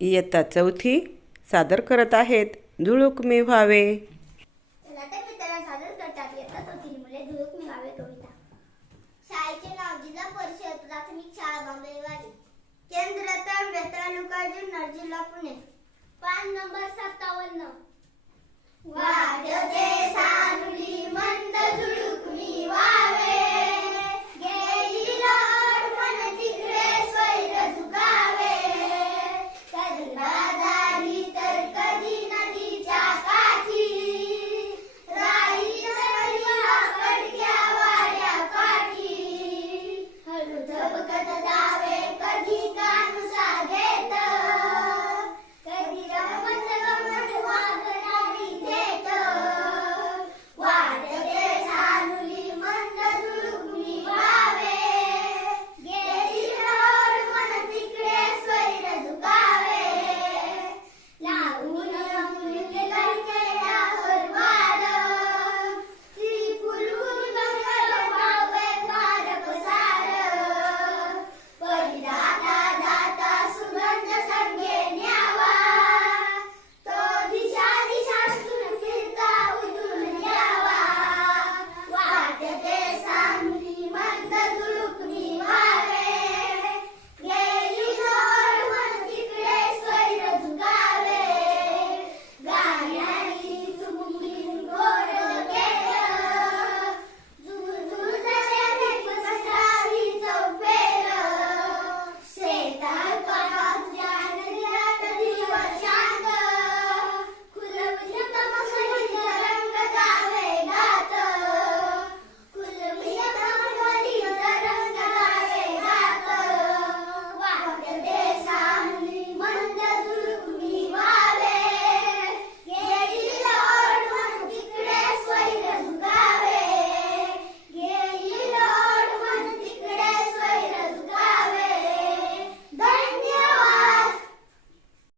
इयत्ता चौथी सादर करत आहेत झुळूक मी व्हावे. नाटक वितरण सादर करतात इयत्ता चौथीची मुले. झुळूक मी व्हावे कविता. शाळेचे नाव जिल्हा परिषद प्राथमिक शाळा बांबेवाडी. केंद्र तांबे तालुका जुन्नर जिल्हा पुणे. पान नंबर 57. वाजते सानुली मंद झुळूक मी व्हावे.